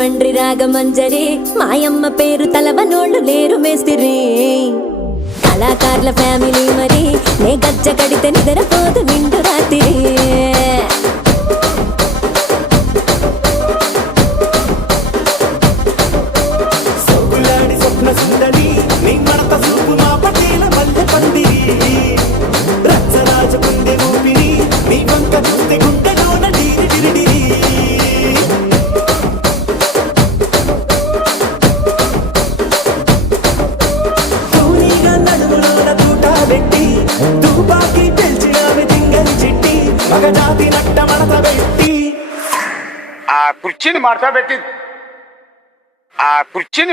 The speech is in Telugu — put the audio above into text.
రాజమండ్రి రాగమంజరి మాయమ్మ పేరు తలవనోళ్ళు లేరు మేస్తిరి కళాకారుల ఫ్యామిలీ మరి నే గజ్జ కడితే నిద్రపోదు నిండు రాత్రి ఆ కుర్చీని మడత పెట్టి ఆ కుర్చీని